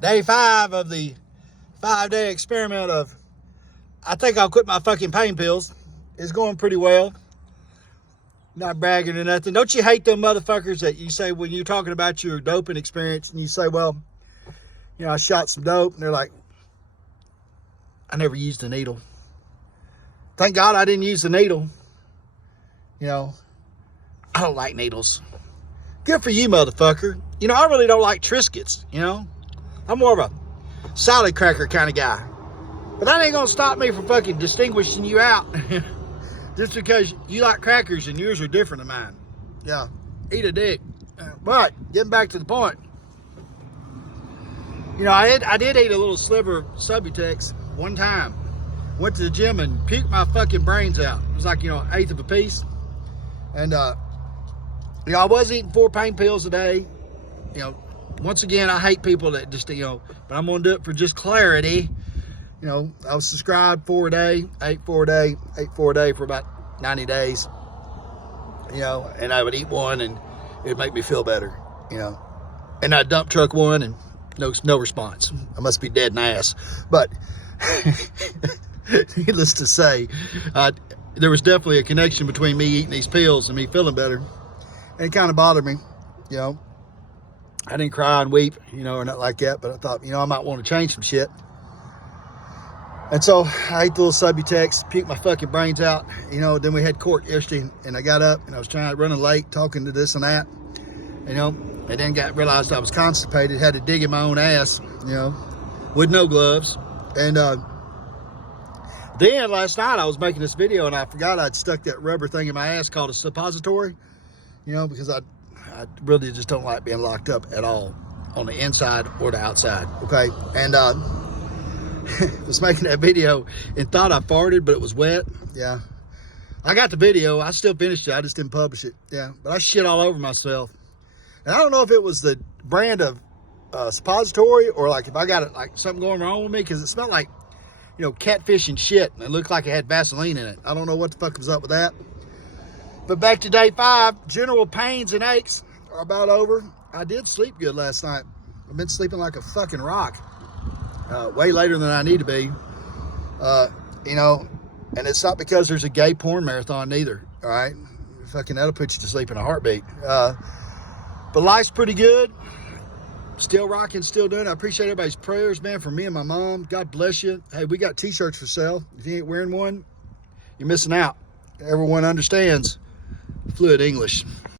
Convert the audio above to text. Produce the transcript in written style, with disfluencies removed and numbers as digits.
Day 5 of the 5-day experiment of, I think I'll quit my fucking pain pills. It's going pretty well. Not bragging or nothing. Don't you hate them motherfuckers that you say when you're talking about your doping experience and you say, well, you know, I shot some dope, and they're like, I never used a needle. Thank God I didn't use the needle. You know, I don't like needles. Good for you, motherfucker. You know, I really don't like Triscuits, you know. I'm more of a salad cracker kind of guy. But that ain't gonna stop me from fucking distinguishing you out. Just because you like crackers and yours are different than mine. Yeah, eat a dick. But, getting back to the point. You know, I did eat a little sliver of Subutex one time. Went to the gym and puked my fucking brains out. It was like, you know, 1/8 of a piece. And, you know, I was eating 4 pain pills a day. You know, once again, I hate people that just, you know, but I'm going to do it for just clarity. You know, I was subscribed 4 a day, ate 4 a day, ate 4 a day for about 90 days. You know, and I would eat one and it'd make me feel better, you know. And I dump truck one and no response. I must be dead in the ass. But needless to say, there was definitely a connection between me eating these pills and me feeling better. And it kind of bothered me, you know. I didn't cry and weep, you know, or nothing like that, but I thought, you know, I might want to change some shit. And so I ate the little Subutex, puked my fucking brains out, you know. Then we had court yesterday, and I got up and I was running late, talking to this and that, you know. And then realized I was constipated, had to dig in my own ass, you know, with no gloves. And then last night I was making this video and I forgot I'd stuck that rubber thing in my ass called a suppository, you know, because I really just don't like being locked up at all on the inside or the outside, okay? And was making that video and thought I farted, but it was wet. Yeah, I got the video. I still finished it. I just didn't publish it. Yeah, but I shit all over myself. And I don't know if it was the brand of suppository or like if I got it, like something going wrong with me, because it smelled like, you know, catfish and shit, and it looked like it had Vaseline in it. I don't know what the fuck was up with that. But back to day 5, general pains and aches are about over. I did sleep good last night. I've been sleeping like a fucking rock. Way later than I need to be. You know, and it's not because there's a gay porn marathon either, all right? Fucking that'll put you to sleep in a heartbeat. But life's pretty good. Still rocking, still doing it. I appreciate everybody's prayers, man, for me and my mom. God bless you. Hey, we got t-shirts for sale. If you ain't wearing one, you're missing out. Everyone understands fluid English.